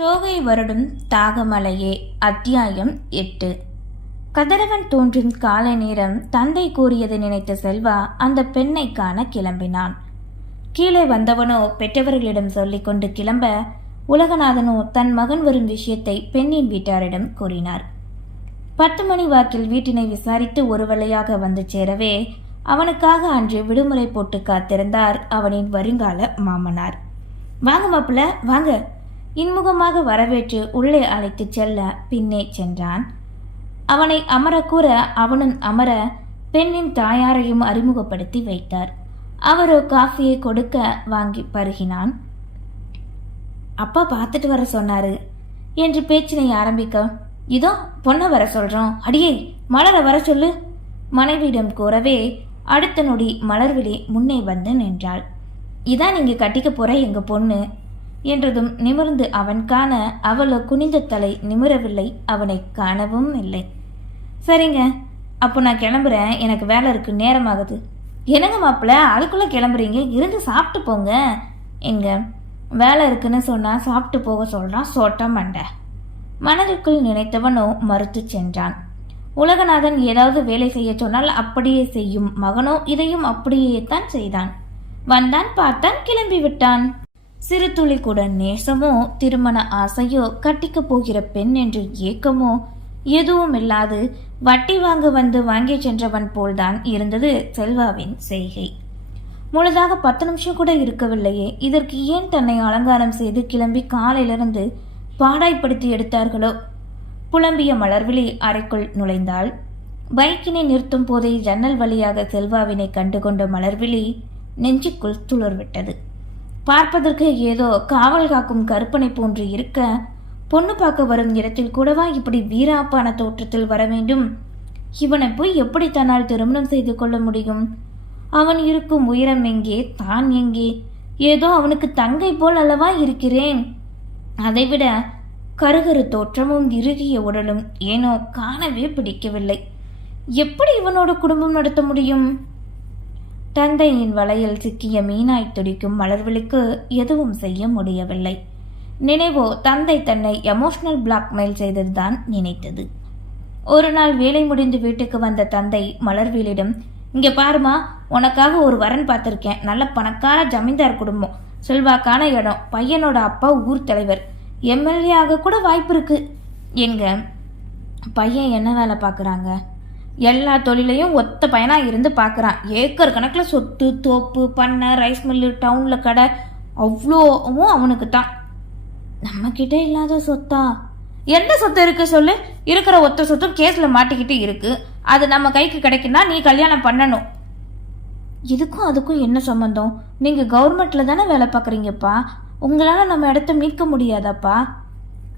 தோகை வருடும் தாகமலையே அத்தியாயம் எட்டு. கதிரவன் தோன்றும் காலை நேரம் தந்தை கூறியதை நினைத்த செல்வா அந்த பெண்ணை காண கிளம்பினான். கீழே வந்தவனோ பெற்றவர்களிடம் சொல்லிக்கொண்டு கிளம்ப உலகநாதனோ தன் மகன் வரும் விஷயத்தை பெண்ணின் வீட்டாரிடம் கூறினார். பத்து மணி வாக்கில் வீட்டினை விசாரித்து ஒரு வழியாக வந்து சேரவே அவனுக்காக அன்று விடுமுறை போட்டு காத்திருந்தார் அவனின் வருங்கால மாமனார். வாங்க மாப்பிள்ள வாங்க. இன்முகமாக வரவேற்று உள்ளே அழைத்துச் செல்ல பின்னே சென்றான். அவனை அமர கூற அவனும் அமர பெண்ணின் தாயாரையும் அறிமுகப்படுத்தி வைத்தார். அவரோ காஃபியை கொடுக்க வாங்கி பருகினான். அப்பா பார்த்துட்டு வர சொன்னாரு என்று பேச்சினை ஆரம்பிக்க இதோ பொண்ணை வர சொல்றோம். அடியே மலரை வர சொல்லு மனைவியிடம் கூறவே அடுத்த நொடி மலர்விழி முன்னே வந்து நின்றாள். இதான் நீங்க கட்டிக்க போற எங்க பொண்ணு? என்றதும் நிமிர்ந்து அவன் காண அவளோ குனிந்த தலை நிமிரவில்லை. அவனை காணவும் இல்லை. சரிங்க அப்போ நான் கிளம்புறேன். எனக்கு வேலை இருக்கு நேரமாகுது. என்னங்க மாப்பிள்ள அதுக்குள்ளே கிளம்புறீங்க? இருந்து சாப்பிட்டு போங்க. எங்க வேலை இருக்குன்னு சொன்னால் சாப்பிட்டு போக சொல்கிறான் சோட்டம் மண்டை. மனதிற்குள் நினைத்தவனோ மறுத்து சென்றான். உலகநாதன் ஏதாவது வேலை செய்ய சொன்னால் அப்படியே செய்யும் மகனோ இதையும் அப்படியே தான் செய்தான். வந்தான் பார்த்தான் கிளம்பி விட்டான் சிறு துளி கூட நேசமோ திருமண ஆசையோ கட்டிக்கப் போகிற பெண் என்று ஏக்கமோ எதுவும் இல்லாது வட்டி வாங்க வந்து வாங்கி சென்றவன் போல்தான் இருந்தது செல்வாவின் செய்கை. முழுதாக பத்து நிமிஷம் கூட இருக்கவில்லையே இதற்கு ஏன் தன்னை அலங்காரம் செய்து கிளம்பி காலையிலிருந்து பாடாய்ப்படுத்தி எடுத்தார்களோ? புலம்பிய மலர்விழி அறைக்குள் நுழைந்தாள். பைக்கினை நிறுத்தும் போதே ஜன்னல் வழியாக செல்வாவினை கண்டுகொண்ட மலர்விழி நெஞ்சுக்குள் துளர்விட்டது. பார்ப்பதற்கு ஏதோ காவல் காக்கும் கற்பனை போன்று இருக்க பொண்ணு பார்க்க வரும் இடத்தில் கூடவா இப்படி வீராப்பான தோற்றத்தில் வர வேண்டும்? இவனை போய் எப்படி தன்னால் திருமணம் செய்து கொள்ள முடியும்? அவன் இருக்கும் உயரம் எங்கே? தான் எங்கே? ஏதோ அவனுக்கு தங்கை போல் அல்லவா இருக்கிறேன்? அதைவிட கருகரு தோற்றமும் இறுகிய உடலும் ஏனோ காணவே பிடிக்கவில்லை. எப்படி இவனோட குடும்பம் நடத்த முடியும்? தந்தையின் வலையில் சிக்கிய மீனாய் துடிக்கும் மலர்விழிக்கு எதுவும் செய்ய முடியவில்லை. நினைவோ தந்தை தன்னை எமோஷனல் பிளாக்மெயில் செய்ததுதான் நினைத்தது. ஒரு நாள் வேலை முடிந்து வீட்டுக்கு வந்த தந்தை மலர்வீலிடம் இங்க பாருமா உனக்காக ஒரு வரன் பார்த்துருக்கேன். நல்ல பணக்கார ஜமீன்தார் குடும்பம். செல்வாக்கான இடம். பையனோட அப்பா ஊர் தலைவர். எம்எல்ஏ ஆக கூட வாய்ப்பு இருக்கு. எங்க? பையன் என்ன வேலை பார்க்குறாங்க? எல்லா தொழிலையும் ஒத்த பையனாக இருந்து பார்க்குறான் ஏக்கர் கணக்கில் சொத்து தோப்பு பண்ணை ரைஸ் மில்லு டவுனில் கடை அவ்வளோவும் அவனுக்கு தான் நம்மக்கிட்ட இல்லாத சொத்தா? எந்த சொத்து இருக்கு சொல்லு? இருக்கிற ஒத்த சொத்தும் கேஸில் மாட்டிக்கிட்டு இருக்கு. அது நம்ம கைக்கு கிடைக்குன்னா நீ கல்யாணம் பண்ணணும். இதுக்கும் அதுக்கும் என்ன சம்மந்தம் நீங்கள் கவர்மெண்ட்டில் தானே வேலை பார்க்குறீங்கப்பா உங்களால் நம்ம இடத்த மீட்க முடியாதாப்பா.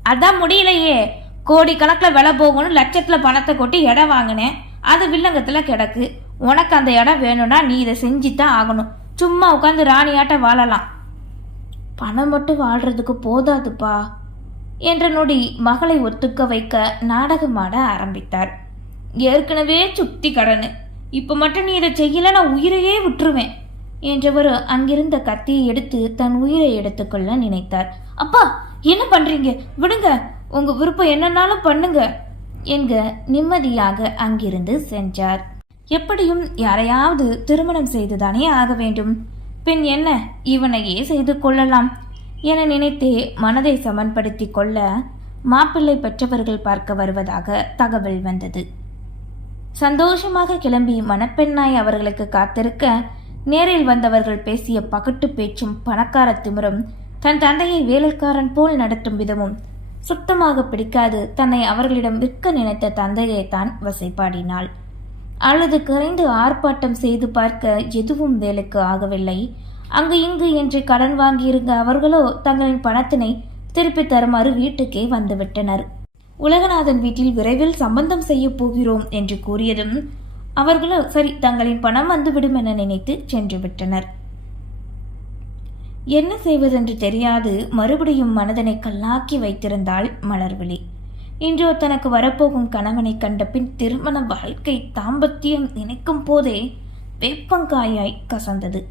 அதான் முடியலையே. கோடி கணக்கில் விலை போகணும் லட்சத்தில் பணத்தை கொட்டி இடம் வாங்கினேன். அது வில்லங்கத்தில் கிடக்கு. உனக்கு அந்த இடம் வேணும்னா நீ இதை செஞ்சு தான் ஆகணும். சும்மா உட்காந்து ராணியாட்ட வாழலாம். பணம் மட்டும் வாழ்றதுக்கு போதாதுப்பா என்ற நொடி மகளை ஒத்துக்க வைக்க நாடகமாட ஆரம்பித்தார். ஏற்கனவே சுத்தி கடனு. இப்போ மட்டும் நீ இதை செய்யலை நான் உயிரையே விட்டுருவேன் என்றவர் அங்கிருந்த கத்தியை எடுத்து தன் உயிரை எடுத்துக்கொள்ள நினைத்தார். அப்பா என்ன பண்ணுறீங்க விடுங்க. உங்க விருப்பம் என்னன்னாலும் பண்ணுங்க. என்க நிம்மதியாக அங்கிருந்து சென்றார். எப்படியும் யாரையாவது திருமணம் செய்துதானே ஆக வேண்டும். பின் என்ன இவனையே செய்து கொள்ளலாம் என நினைத்தே மனதை சமன்படுத்தி கொள்ள மாப்பிள்ளை பெற்றவர்கள் பார்க்க வருவதாக தகவல் வந்தது. சந்தோஷமாக கிளம்பி மணப்பெண்ணாய் அவர்களுக்கு காத்திருக்க நேரில் வந்தவர்கள் பேசிய பகட்டு பேச்சும் பணக்கார திமிரும் தன் தந்தையை வேலைக்காரன் போல் நடத்தும் விதமும் சுத்தமாக பிடிக்காது. தன்னை அவர்களிடம் விற்க நினைத்த தந்தையை தான் வசைப்பாடினாள். அழுது கரைந்து ஆர்ப்பாட்டம் செய்து பார்க்க எதுவும் வேலைக்கு ஆகவில்லை. அங்கு இங்கு என்று கடன் வாங்கியிருந்த அவர்களோ தங்களின் பணத்தினை திருப்பி தருமாறு வீட்டுக்கே வந்துவிட்டனர். உலகநாதன் வீட்டில் விரைவில் சம்பந்தம் செய்ய போகிறோம் என்று கூறியதும் அவர்களோ சரி தங்களின் பணம் வந்துவிடும் என நினைத்து சென்று விட்டனர் என்ன செய்வதென்று தெரியாது மறுபடியும் மனதனை கல்லாக்கி வைத்திருந்தாள் மலர்விழி. இன்றோ தனக்கு வரப்போகும் கணவனை கண்ட பின் திருமண வாழ்க்கை தாம்பத்தியம் நினைக்கும் போதே வேப்பங்காயாய் கசந்தது.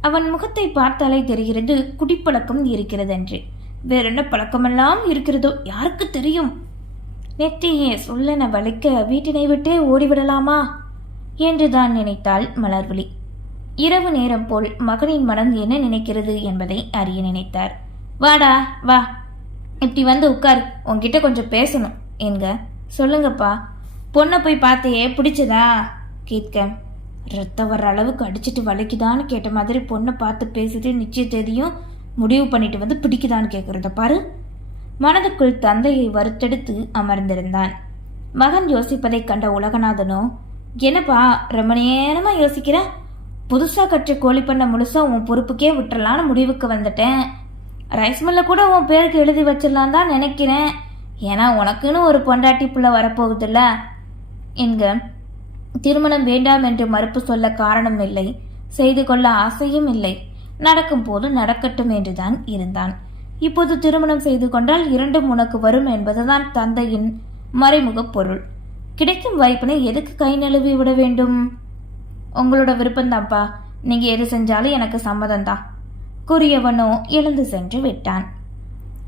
அவன் முகத்தை பார்த்தாலே தெரிகிறது குடிப்பழக்கம் இருக்கிறதென்று. வேற என்ன பழக்கமெல்லாம் இருக்கிறதோ யாருக்கு தெரியும்? நெற்றியே சொல்லென வலிக்க வீட்டினை விட்டே ஓடிவிடலாமா? என்று தான் நினைத்தாள் மலர்விழி. இரவு நேரம் போல் மகனின் மனம் என்ன நினைக்கிறது என்பதை அறிய நினைத்தார். வாடா வா. இப்படி வந்து உட்கார். உன்கிட்ட கொஞ்சம் பேசணும். என்க. சொல்லுங்கப்பா. பொண்ணை போய் பார்த்தையே பிடிச்சதா? கேட்க. ரத்தம் வர்ற அளவுக்கு அடிச்சிட்டு வலிக்குதான்னு கேட்ட மாதிரி பொண்ணை பார்த்து பேசிட்டு நிச்சய தேதியும் முடிவு பண்ணிட்டு வந்து பிடிக்குதான்னு கேட்குறத பாரு. மனதுக்குள் தந்தையை வறுத்தெடுத்து அமர்ந்திருந்தான். மகன் யோசிப்பதைக் கண்ட உலகநாதனோ என்னப்பா ரொம்ப நேரமா யோசிக்கிற? புதுசாக கற்ற கோழி பண்ண முழுசாக உன் பொறுப்புக்கே விட்டுறலான்னு முடிவுக்கு வந்துட்டேன். ரைஸ் மில்ல கூட உன் பேருக்கு எழுதி வச்சிடலாம் தான் நினைக்கிறேன். ஏன்னா உனக்குன்னு ஒரு பொண்டாட்டி புள்ள வரப்போகுதுல்ல. என்க திருமணம் வேண்டாம் என்று மறுப்பு சொல்ல காரணம் இல்லை. செய்து கொள்ள ஆசையும் இல்லை. நடக்கும் போது நடக்கட்டும் என்றுதான் இருந்தான். இப்போது திருமணம் செய்து கொண்டால் இரண்டும் உனக்கு வரும் என்பதுதான் தந்தையின் மறைமுக பொருள். கிடைக்கும் வாய்ப்பினை எதுக்கு கை நழுவி விட வேண்டும்? உங்களோட விருப்பம்தான்ப்பா நீங்க எது செஞ்சாலும் எனக்கு சம்மதம்தான். கூறியவனோ எழுந்து சென்று விட்டான்.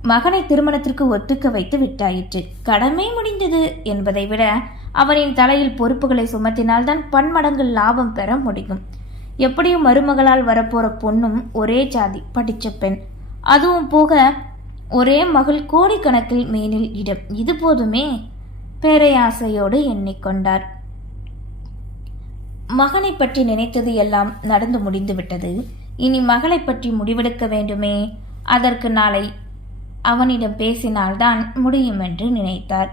மகனை திருமணத்திற்கு ஒத்துக்க வைத்து விட்டாயிற்று. கடமை முடிந்தது என்பதை விட அவனின் தலையில் பொறுப்புகளை சுமத்தினால்தான் பன்மடங்கு லாபம் பெற முடியும். எப்படியும் மருமகளால் வரப்போற பொண்ணும் ஒரே ஜாதி படிச்ச பெண். அதுவும் போக ஒரே மகள் கோடிக்கணக்கில் மேனில் இடம். இது போதுமே? பேரையாசையோடு எண்ணிக்கொண்டார். மகனை பற்றி நினைத்தது எல்லாம் நடந்து முடிந்துவிட்டது. இனி மகளை பற்றி முடிவெடுக்க வேண்டுமே? அதற்கு நாளை அவனிடம் பேசினால்தான் முடியும் என்று நினைத்தார்.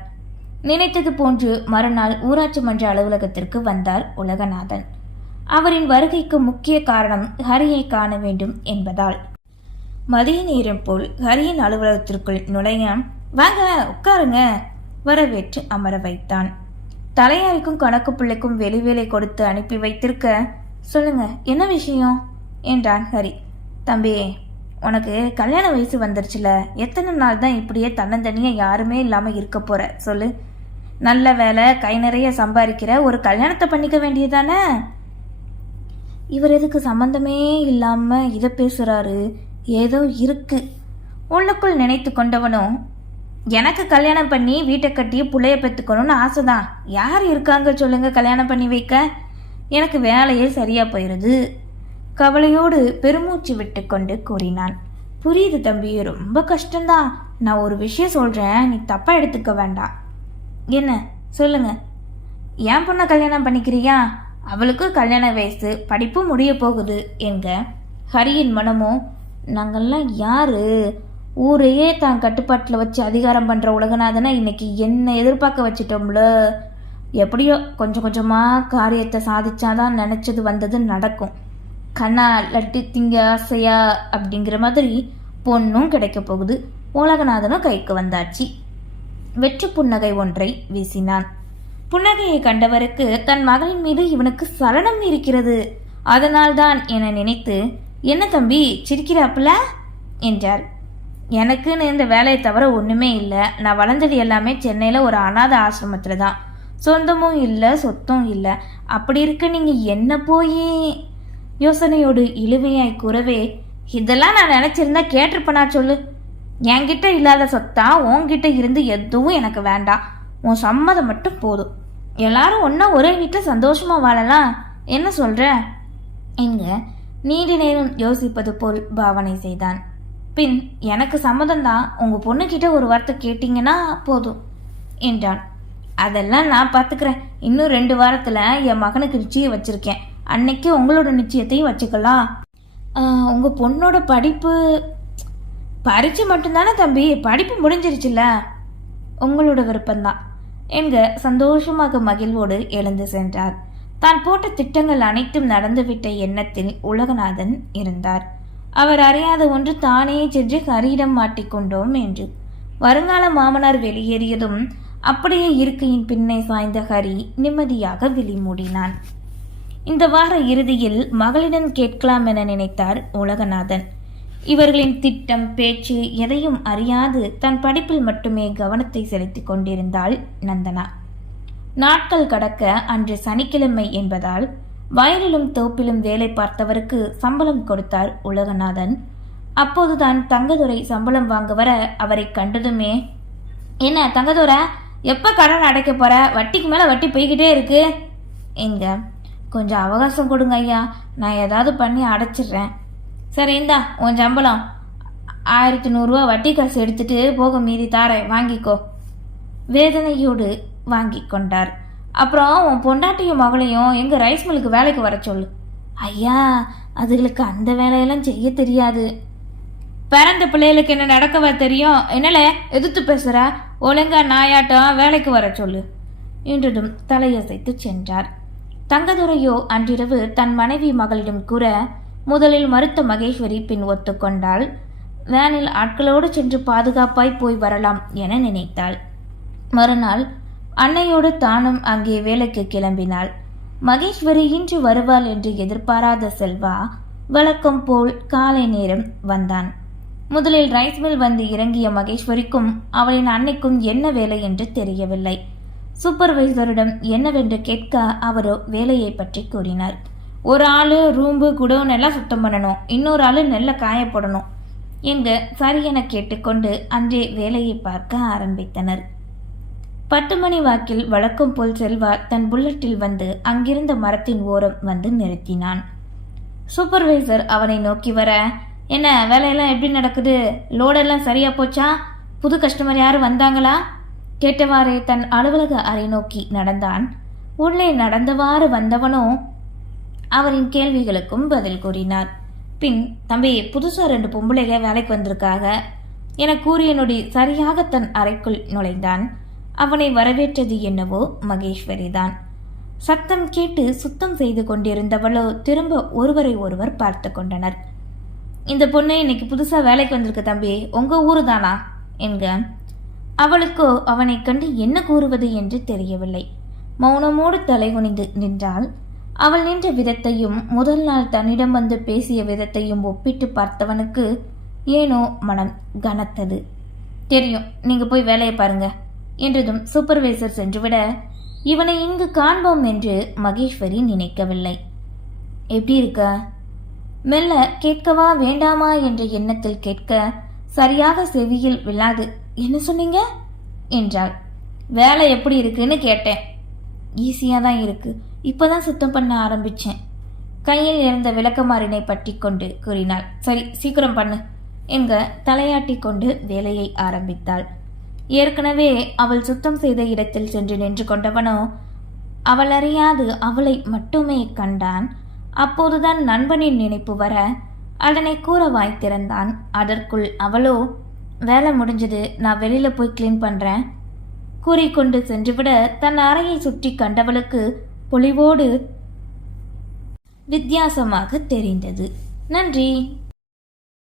நினைத்தது போன்று மறுநாள் ஊராட்சி மன்ற அலுவலகத்திற்கு வந்தார் உலகநாதன். அவரின் வருகைக்கு முக்கிய காரணம் ஹரியை காண வேண்டும் என்பதால். மதிய நேரம் போல் ஹரியின் அலுவலகத்திற்குள் நுழைய வாங்க உட்காருங்க வரவேற்று அமர வைத்தான். தலையாய்க்கும் கணக்கு பிள்ளைக்கும் வெளி வேலை கொடுத்து அனுப்பி வைத்திருக்க சொல்லுங்க என்ன விஷயம்? என்றான் ஹரி. தம்பி உனக்கு கல்யாண வயசு வந்துருச்சுல எத்தனை நாள் தான் இப்படியே தன்னந்தனியாக யாருமே இல்லாமல் இருக்க போற? சொல்லு. நல்ல வேலை கை நிறைய சம்பாதிக்கிற ஒரு கல்யாணத்தை பண்ணிக்க வேண்டியதானே இவர் எதுக்கு சம்பந்தமே இல்லாமல் இதை பேசுறாரு? ஏதோ இருக்கு. உள்ளுக்குள் நினைத்து கொண்டவனும் எனக்கு கல்யாணம் பண்ணி வீட்டை கட்டி பிள்ளைய பெற்றுக்கணும்னு ஆசைதான். யார் இருக்காங்க சொல்லுங்க கல்யாணம் பண்ணி வைக்க? எனக்கு வேலையே சரியா போயிடுது கவலையோடு பெருமூச்சு விட்டுக்கொண்டு கூறினான். புரியுது தம்பி ரொம்ப கஷ்டம்தான். நான் ஒரு விஷயம் சொல்கிறேன் நீ தப்பாக எடுத்துக்க வேண்டாம். என்ன? சொல்லுங்க. என் பொண்ணை கல்யாணம் பண்ணிக்கிறியா? அவளுக்கு கல்யாண வயசு படிப்பும் முடிய போகுது. எங்க? ஹரியின் மனமோ நாங்கள்லாம் யாரு? ஊரையே தான் கட்டுப்பாட்டில் வச்சு அதிகாரம் பண்ணுற உலகநாதனை இன்னைக்கு என்ன எதிர்பார்க்க வச்சிட்டோம்ல? எப்படியோ கொஞ்சம் கொஞ்சமாக காரியத்தை சாதிச்சாதான் நினச்சது வந்தது நடக்கும். கண்ணா லட்டு திங்க ஆசையா அப்படிங்கிற மாதிரி பொண்ணும் கிடைக்க போகுது. உலகநாதனும் கைக்கு வந்தாச்சு. வெற்று புன்னகை ஒன்றை வீசினான். புன்னகையை கண்டவருக்கு தன் மகளின் மீது இவனுக்கு சலனம் இருக்கிறது. அதனால்தான் என நினைத்து என்ன தம்பி சிரிக்கிறாப்புல? என்றார். எனக்குன்னு இந்த வேலையை தவிர ஒன்றுமே இல்லை. நான் வளர்ந்தது எல்லாமே சென்னையில் ஒரு அனாதை ஆசிரமத்தில் தான். சொந்தமும் இல்லை சொத்தும் இல்லை. அப்படி இருக்க நீங்கள் என்ன போய் யோசனையோடு இழுவையாய் கூறவே இதெல்லாம் நான் நினச்சிருந்தா கேட்டிருப்பேனா சொல்லு. என்கிட்ட இல்லாத சொத்தா உன்கிட்ட இருந்து எதுவும் எனக்கு வேண்டாம். உன் சம்மதம் மட்டும் போதும். எல்லாரும் ஒன்றா ஒரே வீட்டில் சந்தோஷமாக வாழலாம். என்ன சொல்கிற என்க நீண்ட நேரம் யோசிப்பது போல் பாவனை செய்தான். பின் எனக்கு சம்மதம் தான் உங்க பொண்ணுக்கிட்ட ஒரு வார்த்தை கேட்டீங்கன்னா போதும் என்றான். அதெல்லாம் நான் பார்த்துக்கிறேன் இன்னும் ரெண்டு வாரத்தில் என் மகனுக்கு நிச்சயம் வச்சுருக்கேன். அன்னைக்கு உங்களோட நிச்சயத்தையும் வச்சுக்கலாம். உங்கள் பொண்ணோட படிப்பு பரீட்சை மட்டும்தானே தம்பி? படிப்பு முடிஞ்சிருச்சுல்ல? உங்களோட விருப்பம்தான். என்க சந்தோஷமாக மகிழ்வோடு எழுந்து சென்றார். தான் போட்ட திட்டங்கள் அனைத்தும் நடந்துவிட்ட எண்ணத்தில் உலகநாதன் இருந்தார். அவர் அறியாத ஒன்று தானே சென்று ஹரியிடம் மாட்டிக்கொண்டோம் என்று. வருங்கால மாமனார் வெளியேறியதும் அப்படியே இருக்கையின் பின்னே சாய்ந்த ஹரி நிம்மதியாக விழிமூடினான் இந்த வார இறுதியில் மகளிடம் கேட்கலாம் என நினைத்தார் உலகநாதன். இவர்களின் திட்டம் பேச்சு எதையும் அறியாது தன் படிப்பில் மட்டுமே கவனத்தை செலுத்திக் கொண்டிருந்தாள் நந்தனா. நாட்கள் கடக்க அன்று சனிக்கிழமை என்பதால் வயலிலும் தோப்பிலும் வேலை பார்த்தவருக்கு சம்பளம் கொடுத்தார் உலகநாதன். அப்போதுதான் தங்கதுரை சம்பளம் வாங்க வர அவரை கண்டதுமே என்ன தங்கதுரை எப்போ கடன் அடைக்க போற? வட்டிக்கு மேலே வட்டி போய்கிட்டே இருக்கு. எங்க? கொஞ்சம் அவகாசம் கொடுங்க ஐயா. நான் ஏதாவது பண்ணி அடைச்சிடுறேன். சரி இந்தா உன் சம்பளம். ஆயிரத்தி நூறுரூவா வட்டி காசு எடுத்துட்டு போக மீதி தாரேன். வாங்கிக்கோ. வேதனையோடு வாங்கி கொண்டார். அப்புறம் உன் பொண்டாட்டியும் மகளையும் எங்கள் ரைஸ் மில்லுக்கு வேலைக்கு வர சொல்லு. ஐயா அதுகளுக்கு அந்த வேலையெல்லாம் செய்ய தெரியாது. பிறந்த பிள்ளைகளுக்கு என்ன நடக்கவா தெரியும்? என்னல எதிர்த்து பேசுகிற ஒழுங்கா நாயாட்டம் வேலைக்கு வர சொல்லு. என்றதும் தலையசைத்து சென்றார். தங்கதுரையோ அன்றிரவு தன் மனைவி மகளிடம் கூற முதலில் மறுத்த மகேஸ்வரி பின் ஒத்துக்கொண்டாள். வேனில் ஆட்களோடு சென்று பாதுகாப்பாய் போய் வரலாம் என நினைத்தாள். மறுநாள் அன்னையோடு தானும் அங்கே வேலைக்கு கிளம்பினாள். மகேஸ்வரி இன்று வருவாள் என்று எதிர்பாராத செல்வா வழக்கம் போல் காலை நேரம் வந்தான். முதலில் ரைஸ் மில் வந்து இறங்கிய மகேஸ்வரிக்கும் அவளின் அன்னைக்கும் என்ன வேலை என்று தெரியவில்லை. சூப்பர்வைசரிடம் என்னவென்று கேட்க அவரோ வேலையை பற்றி கூறினார். ஒரு ஆளு ரூம்பு குடோன் எல்லாம் சுத்தம் பண்ணணும். இன்னொரு ஆளு நெல்லை காயப்போடணும் என்று சரி சரியென கேட்டுக்கொண்டு அன்றே வேலையை பார்க்க ஆரம்பித்தனர். பத்து மணி வாக்கில் வழக்கம் போல் செல்வா தன் புல்லட்டில் வந்து அங்கிருந்த மரத்தின் ஓரம் வந்து நிறுத்தினான். சூப்பர்வைசர் அவனை நோக்கி வர என்ன வேலையெல்லாம் எப்படி நடக்குது? லோடெல்லாம் சரியா போச்சா? புது கஸ்டமர் யாரும் வந்தாங்களா? கேட்டவாறே தன் அலுவலக அறை நோக்கி நடந்தான். உள்ளே நடந்தவாறு வந்தவனோ அவரின் கேள்விகளுக்கும் பதில் கூறினார். பின் தம்பி புதுசாக ரெண்டு பொம்பளைக வேலைக்கு வந்திருக்காக என கூறிய நொடி சரியாக தன் அறைக்குள் நுழைந்தான். அவனை வரவேற்றது என்னவோ மகேஸ்வரிதான். சத்தம் கேட்டு சுத்தம் செய்து கொண்டிருந்தவளோ திரும்ப ஒருவரை ஒருவர் பார்த்து கொண்டனர். இந்த பொண்ணு இன்னைக்கு புதுசாக வேலைக்கு வந்திருக்கு தம்பி உங்கள் ஊரு தானா என்க. அவளுக்கோ அவனைக் கண்டு என்ன கூறுவது என்று தெரியவில்லை. மௌனமோடு தலை குனிந்து நின்றாள். அவள் நின்ற விதத்தையும் முதல் நாள் தன்னிடம் வந்து பேசிய விதத்தையும் ஒப்பிட்டு பார்த்தவனுக்கு ஏனோ மனம் கனத்தது. தெரியும் நீங்கள் போய் வேலையை பாருங்கள் என்றதும் சூப்பர்வைசர் சென்றுவிட இவனை இங்கு காண்போம் என்று மகேஸ்வரி நினைக்கவில்லை. எப்படி இருக்க? மெல்ல கேட்கவா வேண்டாமா? என்ற எண்ணத்தில் கேட்க சரியாக செவியில் விழாது. என்ன சொன்னீங்க? என்றாள். வேலை எப்படி இருக்குன்னு கேட்டேன். ஈஸியாக தான் இருக்கு. இப்போதான் சுத்தம் பண்ண ஆரம்பிச்சேன். கையில் இருந்த விளக்கமாறினை பற்றி கொண்டு கூறினாள். சரி சீக்கிரம் பண்ணு. என்க தலையாட்டி கொண்டு வேலையை ஆரம்பித்தாள். ஏற்கனவே அவள் சுத்தம் செய்த இடத்தில் சென்று நின்று கொண்டவனோ அவள் அறியாது அவளை மட்டுமே கண்டான். அப்போதுதான் நண்பனின் நினைப்பு வர அதனை கூற வாய் திறந்தான். அதற்குள் அவளோ வேலை முடிஞ்சது நான் வெளியில போய் க்ளீன் பண்றேன். கூறிக்கொண்டு சென்றுவிட தன் அறையை சுற்றி கண்டவளுக்கு பொலிவோடு வித்தியாசமாக தெரிந்தது. நன்றி.